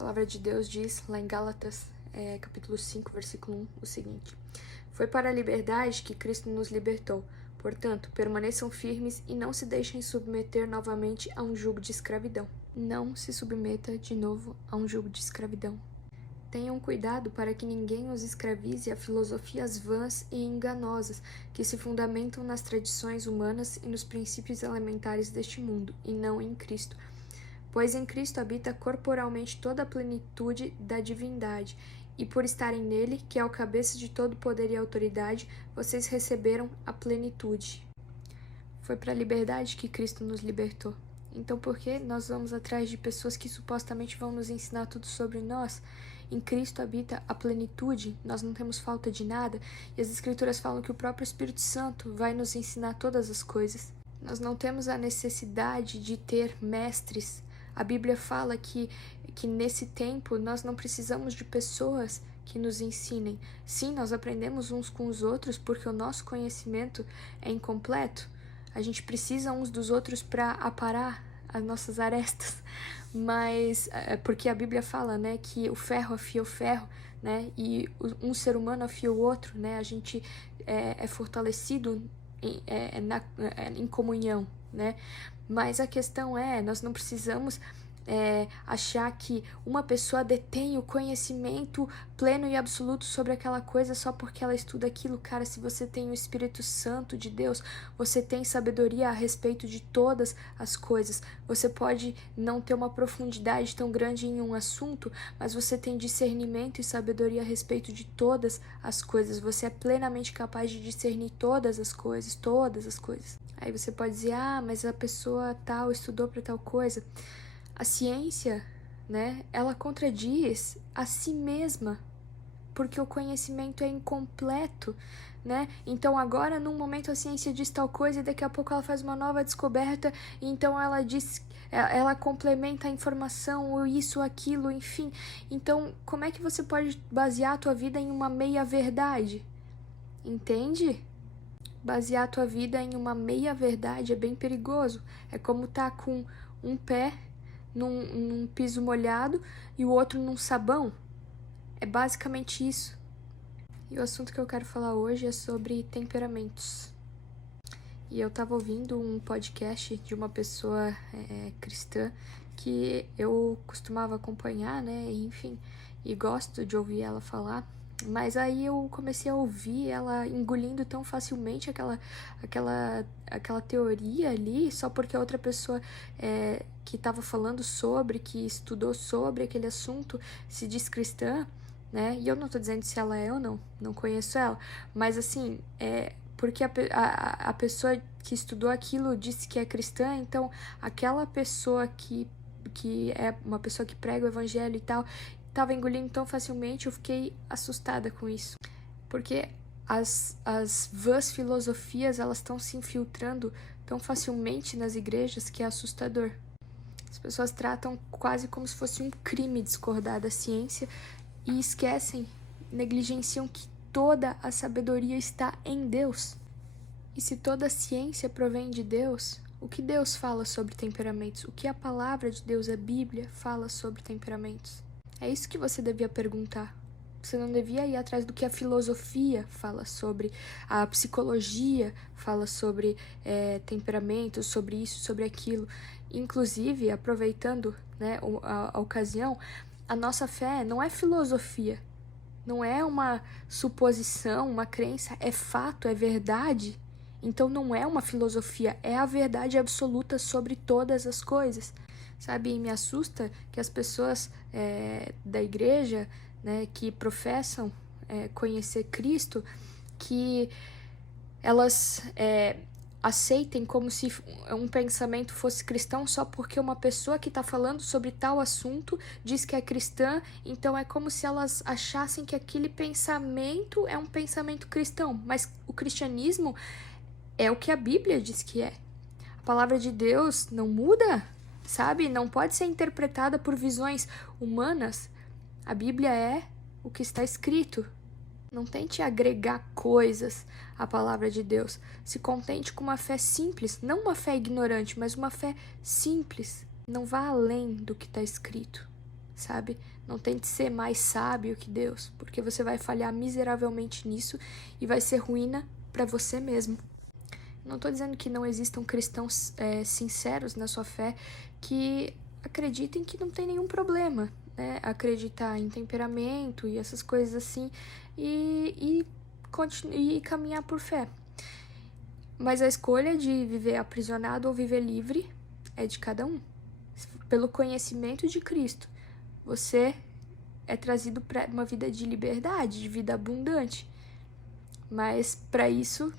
palavra de Deus diz lá em Gálatas, capítulo 5, versículo 1, o seguinte: Foi para a liberdade que Cristo nos libertou. Portanto, permaneçam firmes e não se deixem submeter novamente a um jugo de escravidão. Não se submeta de novo a um jugo de escravidão. Tenham cuidado para que ninguém os escravize a filosofias vãs e enganosas que se fundamentam nas tradições humanas e nos princípios elementares deste mundo, e não em Cristo. Pois em Cristo habita corporalmente toda a plenitude da divindade, e por estarem nele, que é o cabeça de todo poder e autoridade, vocês receberam a plenitude. Foi para a liberdade que Cristo nos libertou. Então por que nós vamos atrás de pessoas que supostamente vão nos ensinar tudo sobre nós? Em Cristo habita a plenitude, nós não temos falta de nada, e as Escrituras falam que o próprio Espírito Santo vai nos ensinar todas as coisas. Nós não temos a necessidade de ter mestres. A Bíblia fala que nesse tempo nós não precisamos de pessoas que nos ensinem. Sim, nós aprendemos uns com os outros porque o nosso conhecimento é incompleto. A gente precisa uns dos outros para aparar as nossas arestas, mas porque a Bíblia fala, né, que o ferro afia o ferro, né, e um ser humano afia o outro, né, a gente é fortalecido em comunhão, né, mas a questão nós não precisamos achar que uma pessoa detém o conhecimento pleno e absoluto sobre aquela coisa só porque ela estuda aquilo. Cara, se você tem o Espírito Santo de Deus, você tem sabedoria a respeito de todas as coisas. Você pode não ter uma profundidade tão grande em um assunto, mas você tem discernimento e sabedoria a respeito de todas as coisas. Você é plenamente capaz de discernir todas as coisas, todas as coisas. Aí você pode dizer, mas a pessoa tal estudou para tal coisa. A ciência, né, ela contradiz a si mesma, porque o conhecimento é incompleto, né? Então agora, num momento, a ciência diz tal coisa e daqui a pouco ela faz uma nova descoberta e então ela complementa a informação, ou isso, aquilo, enfim. Então, como é que você pode basear a tua vida em uma meia-verdade? Entende? Basear a tua vida em uma meia-verdade é bem perigoso. É como estar com um pé num piso molhado e o outro num sabão. É basicamente isso. E o assunto que eu quero falar hoje é sobre temperamentos. E eu tava ouvindo um podcast de uma pessoa cristã que eu costumava acompanhar, né? Enfim, e gosto de ouvir ela falar. Mas aí eu comecei a ouvir ela engolindo tão facilmente aquela teoria ali, só porque a outra pessoa que estava falando sobre, que estudou sobre aquele assunto, se diz cristã, né? E eu não tô dizendo se ela é ou não conheço ela, mas assim, porque a pessoa que estudou aquilo disse que é cristã, então aquela pessoa que é uma pessoa que prega o evangelho e tal, estava engolindo tão facilmente, eu fiquei assustada com isso. Porque as vãs filosofias, elas estão se infiltrando tão facilmente nas igrejas que é assustador. As pessoas tratam quase como se fosse um crime discordar da ciência e esquecem, negligenciam que toda a sabedoria está em Deus. E se toda a ciência provém de Deus, o que Deus fala sobre temperamentos? O que a palavra de Deus, a Bíblia, fala sobre temperamentos? É isso que você devia perguntar. Você não devia ir atrás do que a filosofia fala sobre, a psicologia fala sobre temperamentos, sobre isso, sobre aquilo. Inclusive, aproveitando, né, a ocasião, a nossa fé não é filosofia, não é uma suposição, uma crença, é fato, é verdade. Então não é uma filosofia, é a verdade absoluta sobre todas as coisas. Sabe, e me assusta que as pessoas da igreja, né, que professam conhecer Cristo, que elas aceitem como se um pensamento fosse cristão só porque uma pessoa que está falando sobre tal assunto diz que é cristã, então é como se elas achassem que aquele pensamento é um pensamento cristão, mas o cristianismo é o que a Bíblia diz que é. A palavra de Deus não muda, sabe? Não pode ser interpretada por visões humanas. A Bíblia é o que está escrito. Não tente agregar coisas à palavra de Deus. Se contente com uma fé simples, não uma fé ignorante, mas uma fé simples. Não vá além do que está escrito, sabe? Não tente ser mais sábio que Deus, porque você vai falhar miseravelmente nisso e vai ser ruína para você mesmo. Não estou dizendo que não existam cristãos sinceros na sua fé que acreditem que não tem nenhum problema, né? Acreditar em temperamento e essas coisas assim e caminhar por fé. Mas a escolha de viver aprisionado ou viver livre é de cada um. Pelo conhecimento de Cristo, você é trazido para uma vida de liberdade, de vida abundante. Mas para isso,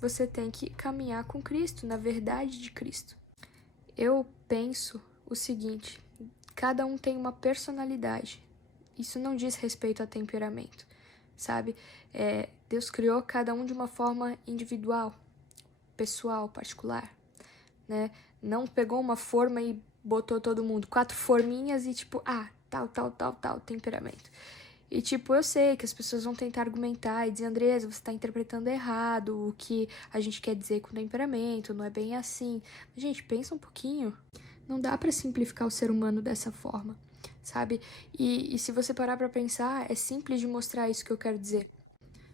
você tem que caminhar com Cristo, na verdade de Cristo. Eu penso o seguinte: cada um tem uma personalidade. Isso não diz respeito a temperamento, sabe? Deus criou cada um de uma forma individual, pessoal, particular, né? Não pegou uma forma e botou todo mundo, 4 forminhas e tipo, tal, temperamento. E tipo, eu sei que as pessoas vão tentar argumentar e dizer, Andresa, você tá interpretando errado o que a gente quer dizer com temperamento, não é bem assim. Mas, gente, pensa um pouquinho. Não dá pra simplificar o ser humano dessa forma, sabe? E se você parar pra pensar, é simples de mostrar isso que eu quero dizer.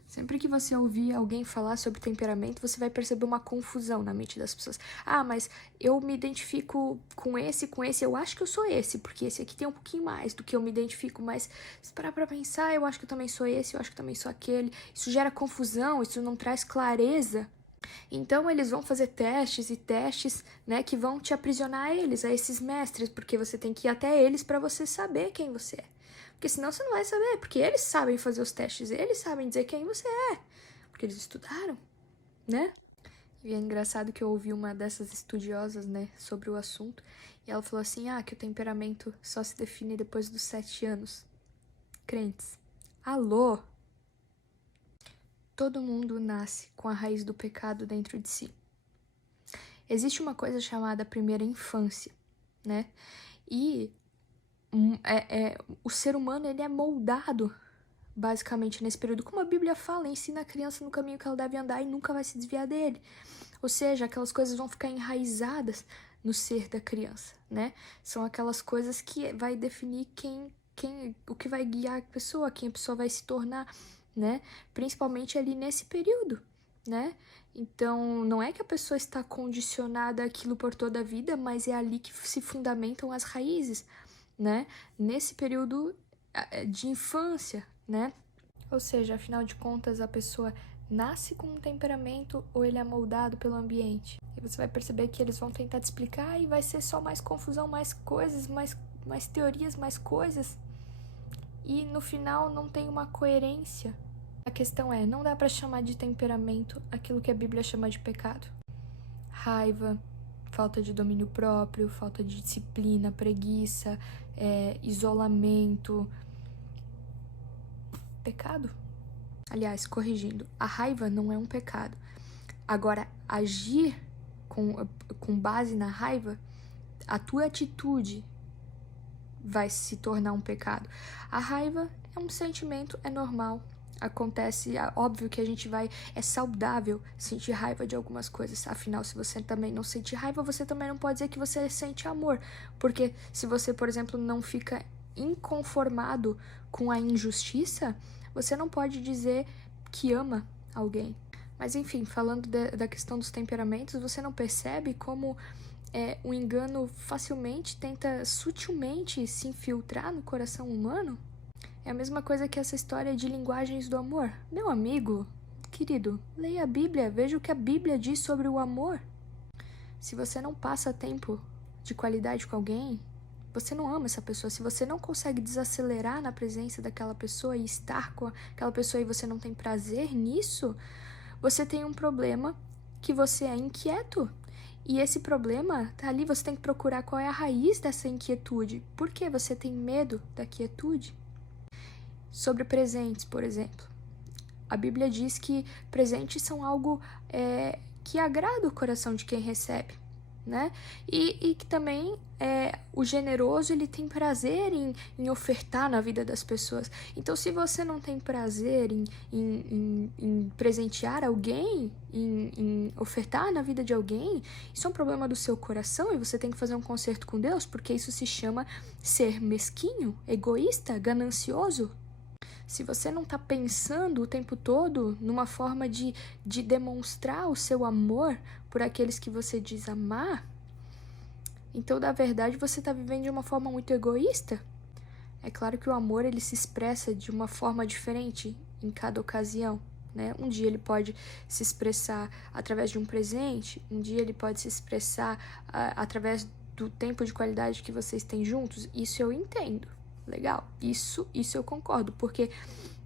Sempre que você ouvir alguém falar sobre temperamento, você vai perceber uma confusão na mente das pessoas. Mas eu me identifico com esse, eu acho que eu sou esse, porque esse aqui tem um pouquinho mais do que eu me identifico, mas se parar pra pensar, eu acho que eu também sou esse, eu acho que eu também sou aquele. Isso gera confusão, isso não traz clareza. Então eles vão fazer testes e testes, né, que vão te aprisionar a eles, a esses mestres, porque você tem que ir até eles para você saber quem você é. Porque senão você não vai saber, porque eles sabem fazer os testes, eles sabem dizer quem você é, porque eles estudaram, né? E é engraçado que eu ouvi uma dessas estudiosas, né, sobre o assunto, e ela falou assim, que o temperamento só se define depois dos 7 anos. Crentes, alô? Todo mundo nasce com a raiz do pecado dentro de si. Existe uma coisa chamada primeira infância, né? E o ser humano, ele é moldado, basicamente, nesse período. Como a Bíblia fala, ensina a criança no caminho que ela deve andar e nunca vai se desviar dele. Ou seja, aquelas coisas vão ficar enraizadas no ser da criança, né? São aquelas coisas que vai definir o que vai guiar a pessoa, quem a pessoa vai se tornar, né? Principalmente ali nesse período, né? Então, não é que a pessoa está condicionada àquilo por toda a vida, mas é ali que se fundamentam as raízes, né? Nesse período de infância, né? Ou seja, afinal de contas, a pessoa nasce com um temperamento ou ele é moldado pelo ambiente. E você vai perceber que eles vão tentar te explicar e vai ser só mais confusão, mais coisas, mais teorias, mais coisas. E no final não tem uma coerência. A questão é, não dá para chamar de temperamento aquilo que a Bíblia chama de pecado. Raiva, falta de domínio próprio, falta de disciplina, preguiça, isolamento. Pecado? Aliás, corrigindo, a raiva não é um pecado. Agora, agir com base na raiva, a tua atitude vai se tornar um pecado. A raiva é um sentimento, é normal. Acontece, óbvio que a gente é saudável sentir raiva de algumas coisas. Afinal, se você também não sente raiva, você também não pode dizer que você sente amor. Porque se você, por exemplo, não fica inconformado com a injustiça, você não pode dizer que ama alguém. Mas enfim, falando da questão dos temperamentos, você não percebe como o engano facilmente tenta sutilmente se infiltrar no coração humano? É a mesma coisa que essa história de linguagens do amor. Meu amigo, querido, leia a Bíblia, veja o que a Bíblia diz sobre o amor. Se você não passa tempo de qualidade com alguém, você não ama essa pessoa. Se você não consegue desacelerar na presença daquela pessoa e estar com aquela pessoa e você não tem prazer nisso, você tem um problema que você é inquieto. E esse problema tá ali, você tem que procurar qual é a raiz dessa inquietude. Por que você tem medo da quietude? Sobre presentes, por exemplo. A Bíblia diz que presentes são algo que agrada o coração de quem recebe. né? E que também o generoso, ele tem prazer em ofertar na vida das pessoas. Então, se você não tem prazer em presentear alguém, em ofertar na vida de alguém, isso é um problema do seu coração e você tem que fazer um conserto com Deus, porque isso se chama ser mesquinho, egoísta, ganancioso. Se você não está pensando o tempo todo numa forma de demonstrar o seu amor por aqueles que você diz amar, então, na verdade, você está vivendo de uma forma muito egoísta. É claro que o amor, ele se expressa de uma forma diferente em cada ocasião, né? Um dia ele pode se expressar através de um presente, um dia ele pode se expressar através do tempo de qualidade que vocês têm juntos. Isso eu entendo. Legal, isso eu concordo, porque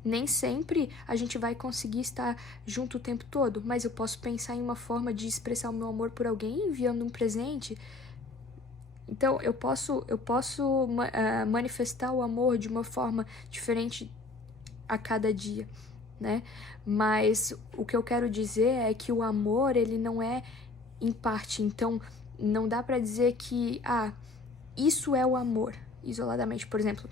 nem sempre a gente vai conseguir estar junto o tempo todo, mas eu posso pensar em uma forma de expressar o meu amor por alguém enviando um presente. Então, eu posso manifestar o amor de uma forma diferente a cada dia, né? Mas o que eu quero dizer é que o amor, ele não é em parte. Então, não dá pra dizer que, isso é o amor, isoladamente. Por exemplo,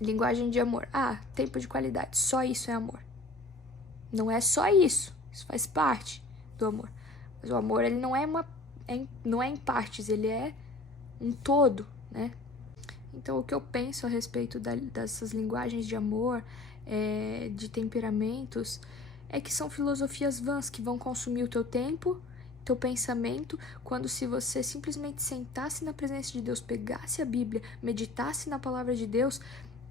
linguagem de amor. Tempo de qualidade. Só isso é amor. Não é só isso. Isso faz parte do amor. Mas o amor, ele não é não é em partes, ele é um todo, né? Então, o que eu penso a respeito dessas linguagens de amor, de temperamentos, é que são filosofias vãs que vão consumir o teu tempo, teu pensamento, quando se você simplesmente sentasse na presença de Deus, pegasse a Bíblia, meditasse na palavra de Deus,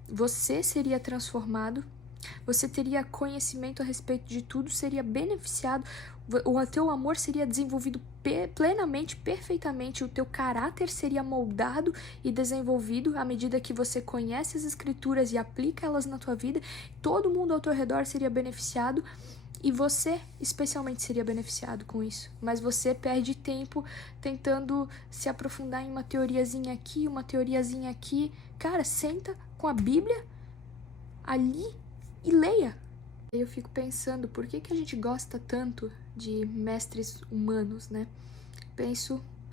você seria transformado, você teria conhecimento a respeito de tudo, seria beneficiado, o teu amor seria desenvolvido plenamente, perfeitamente, o teu caráter seria moldado e desenvolvido à medida que você conhece as escrituras e aplica elas na tua vida, todo mundo ao teu redor seria beneficiado e você especialmente seria beneficiado com isso, mas você perde tempo tentando se aprofundar em uma teoriazinha aqui, uma teoriazinha aqui. Cara, senta com a Bíblia ali e leia. Eu fico pensando, por que a gente gosta tanto de mestres humanos, né?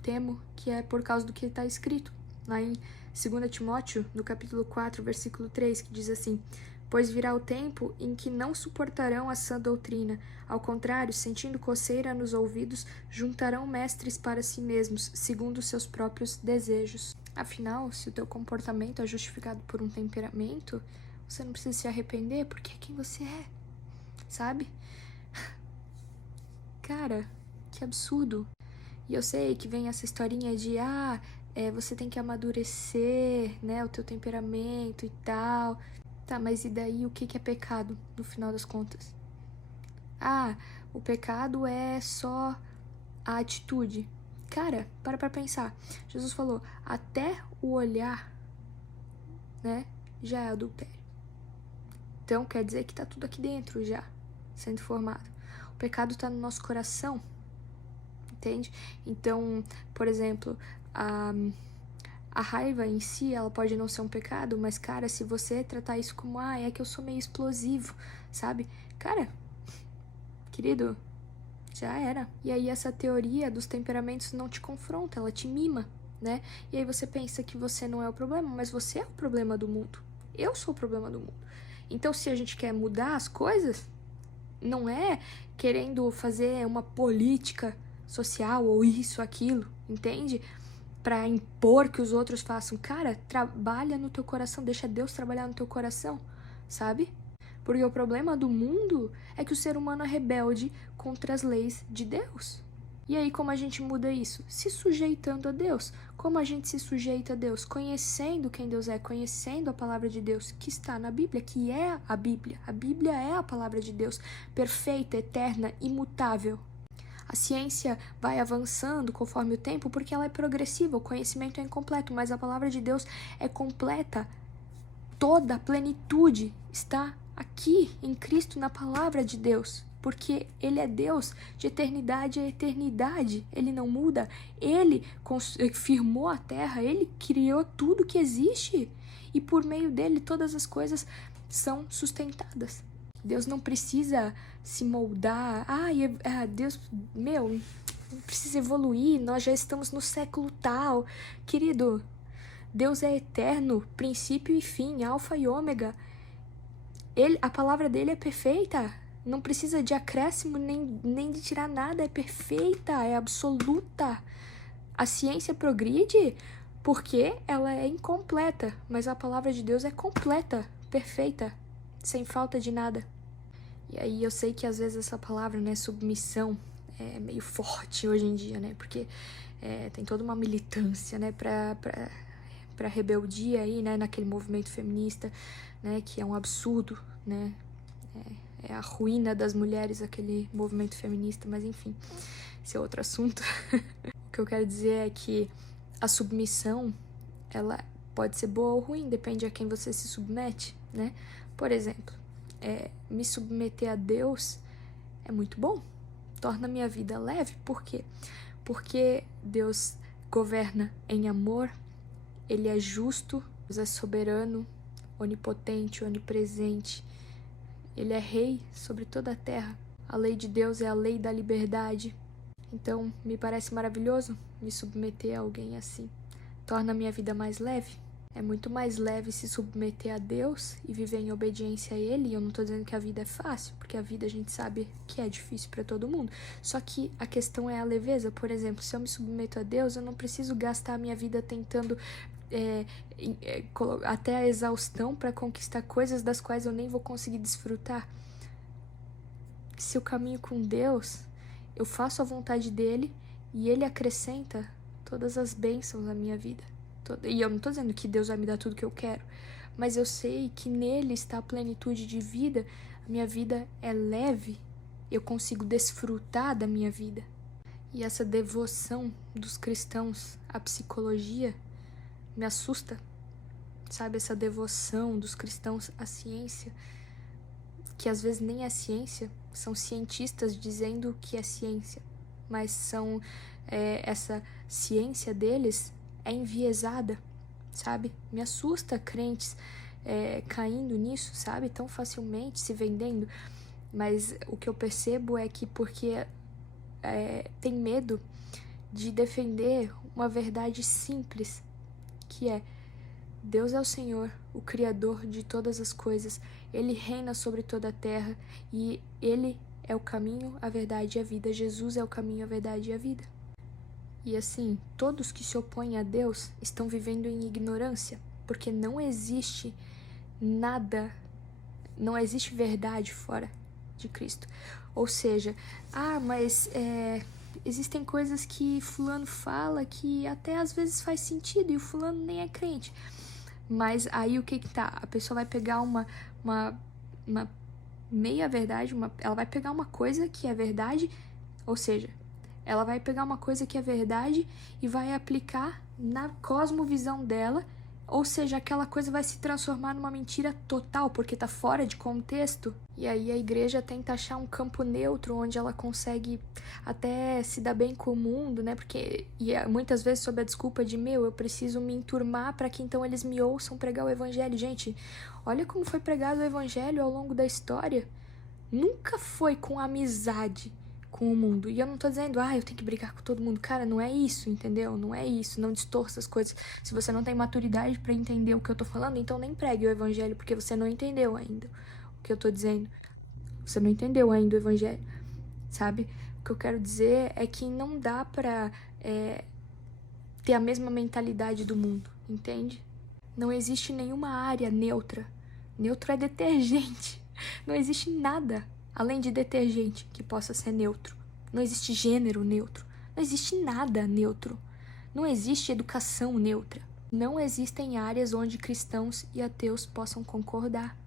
Temo que é por causa do que está escrito lá em 2 Timóteo, no capítulo 4, versículo 3, que diz assim: pois virá o tempo em que não suportarão a sã doutrina. Ao contrário, sentindo coceira nos ouvidos, juntarão mestres para si mesmos, segundo seus próprios desejos. Afinal, se o teu comportamento é justificado por um temperamento, você não precisa se arrepender, porque é quem você é, sabe? Cara, que absurdo. E eu sei que vem essa historinha de, você tem que amadurecer, né, o teu temperamento e tal. Tá, mas e daí o que é pecado, no final das contas? O pecado é só a atitude. Cara, para pensar. Jesus falou, até o olhar, né, já é adultério. Então, quer dizer que tá tudo aqui dentro já, sendo formado. O pecado tá no nosso coração, entende? Então, por exemplo, a raiva em si, ela pode não ser um pecado, mas, cara, se você tratar isso como, é que eu sou meio explosivo, sabe? Cara, querido, já era. E aí essa teoria dos temperamentos não te confronta, ela te mima, né? E aí você pensa que você não é o problema, mas você é o problema do mundo. Eu sou o problema do mundo. Então, se a gente quer mudar as coisas, não é querendo fazer uma política social ou isso, aquilo, entende? Pra impor que os outros façam. Cara, trabalha no teu coração, deixa Deus trabalhar no teu coração, sabe? Porque o problema do mundo é que o ser humano é rebelde contra as leis de Deus. E aí, como a gente muda isso? Se sujeitando a Deus. Como a gente se sujeita a Deus? Conhecendo quem Deus é, conhecendo a palavra de Deus que está na Bíblia, que é a Bíblia. A Bíblia é a palavra de Deus, perfeita, eterna, imutável. A ciência vai avançando conforme o tempo porque ela é progressiva, o conhecimento é incompleto, mas a palavra de Deus é completa. Toda a plenitude está aqui em Cristo, na palavra de Deus. Porque Ele é Deus de eternidade a eternidade, Ele não muda, Ele firmou a terra, Ele criou tudo que existe e por meio dele todas as coisas são sustentadas. Deus não precisa se moldar, Deus, precisa evoluir, nós já estamos no século tal. Querido, Deus é eterno, princípio e fim, alfa e ômega. A palavra dele é perfeita, não precisa de acréscimo nem de tirar nada, é perfeita, é absoluta. A ciência progride porque ela é incompleta, mas a palavra de Deus é completa, perfeita, sem falta de nada. E aí eu sei que às vezes essa palavra, né, submissão, é meio forte hoje em dia, né, porque tem toda uma militância, né, pra rebeldia aí, né, naquele movimento feminista, né, que é um absurdo, né, é a ruína das mulheres, aquele movimento feminista, mas enfim, esse é outro assunto. O que eu quero dizer é que a submissão, ela pode ser boa ou ruim, depende a quem você se submete, né, por exemplo, me submeter a Deus é muito bom, torna a minha vida leve, por quê? Porque Deus governa em amor, Ele é justo, Deus é soberano, onipotente, onipresente. Ele é rei sobre toda a terra. A lei de Deus é a lei da liberdade. Então, me parece maravilhoso me submeter a alguém assim. Torna a minha vida mais leve. É muito mais leve se submeter a Deus e viver em obediência a Ele. E eu não tô dizendo que a vida é fácil, porque a vida a gente sabe que é difícil para todo mundo. Só que a questão é a leveza. Por exemplo, se eu me submeto a Deus, eu não preciso gastar a minha vida tentando até a exaustão para conquistar coisas das quais eu nem vou conseguir desfrutar. Se eu caminho com Deus, eu faço a vontade dele e ele acrescenta todas as bênçãos na minha vida. E eu não tô dizendo que Deus vai me dar tudo que eu quero, mas eu sei que nele está a plenitude de vida, a minha vida é leve, eu consigo desfrutar da minha vida. E essa devoção dos cristãos à psicologia me assusta, sabe? Essa devoção dos cristãos à ciência, que às vezes nem é ciência, são cientistas dizendo que é ciência, mas são essa ciência deles é enviesada, sabe? Me assusta crentes caindo nisso, sabe? Tão facilmente, se vendendo. Mas o que eu percebo é que porque tem medo de defender uma verdade simples, que é: Deus é o Senhor, o Criador de todas as coisas. Ele reina sobre toda a terra e Ele é o caminho, a verdade e a vida. Jesus é o caminho, a verdade e a vida. E assim, todos que se opõem a Deus estão vivendo em ignorância, porque não existe nada, não existe verdade fora de Cristo. Ou seja, mas existem coisas que fulano fala que até às vezes faz sentido e o fulano nem é crente. Mas aí o que tá? A pessoa vai pegar uma meia verdade, ela vai pegar uma coisa que é verdade, ou seja, ela vai pegar uma coisa que é verdade e vai aplicar na cosmovisão dela, ou seja, aquela coisa vai se transformar numa mentira total, porque tá fora de contexto. E aí a igreja tenta achar um campo neutro, onde ela consegue até se dar bem com o mundo, né? Porque muitas vezes sob a desculpa de, eu preciso me enturmar para que então eles me ouçam pregar o evangelho. Gente, olha como foi pregado o evangelho ao longo da história. Nunca foi com amizade com o mundo. E eu não tô dizendo, eu tenho que brigar com todo mundo. Cara, não é isso, entendeu? Não é isso. Não distorça as coisas. Se você não tem maturidade para entender o que eu tô falando, então nem pregue o evangelho, porque você não entendeu ainda o que eu tô dizendo. Você não entendeu ainda o evangelho, sabe? O que eu quero dizer é que não dá pra ter a mesma mentalidade do mundo, entende? Não existe nenhuma área neutra. Neutro é detergente. Não existe nada além de detergente que possa ser neutro. Não existe gênero neutro. Não existe nada neutro. Não existe educação neutra. Não existem áreas onde cristãos e ateus possam concordar.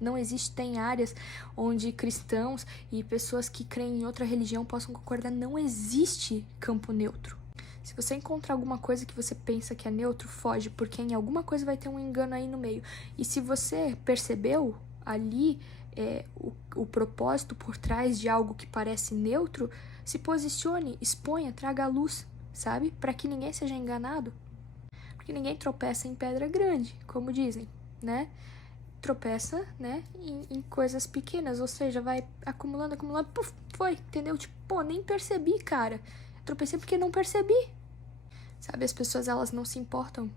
Não existem áreas onde cristãos e pessoas que creem em outra religião possam concordar. Não existe campo neutro. Se você encontrar alguma coisa que você pensa que é neutro, foge, porque em alguma coisa vai ter um engano aí no meio. E se você percebeu ali o propósito por trás de algo que parece neutro, se posicione, exponha, traga a luz, sabe? Para que ninguém seja enganado. Porque ninguém tropeça em pedra grande, como dizem, né? Tropeça, né, em coisas pequenas, ou seja, vai acumulando, puf, foi, entendeu? Tipo, nem percebi, cara. tropecei porque não percebi. Sabe, as pessoas, elas não se importam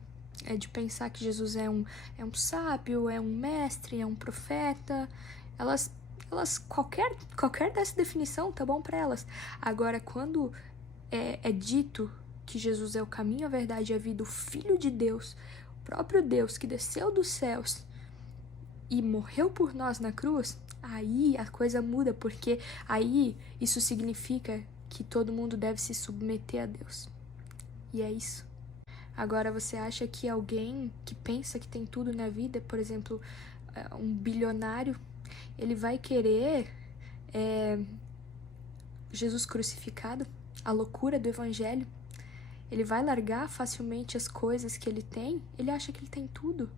de pensar que Jesus é um sábio, é um mestre, é um profeta. Elas qualquer dessa definição tá bom para elas. Agora, quando é dito que Jesus é o caminho, a verdade e a vida, o Filho de Deus, o próprio Deus que desceu dos céus e morreu por nós na cruz, aí a coisa muda, porque aí isso significa que todo mundo deve se submeter a Deus. E é isso. Agora, você acha que alguém que pensa que tem tudo na vida, por exemplo, um bilionário, ele vai querer Jesus crucificado? A loucura do evangelho? Ele vai largar facilmente as coisas que ele tem? Ele acha que ele tem tudo.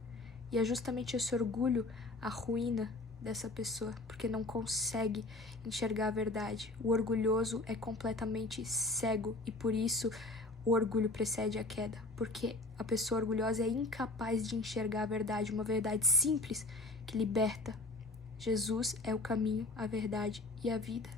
E é justamente esse orgulho a ruína dessa pessoa, porque não consegue enxergar a verdade. O orgulhoso é completamente cego e por isso o orgulho precede a queda, porque a pessoa orgulhosa é incapaz de enxergar a verdade, uma verdade simples que liberta. Jesus é o caminho, a verdade e a vida.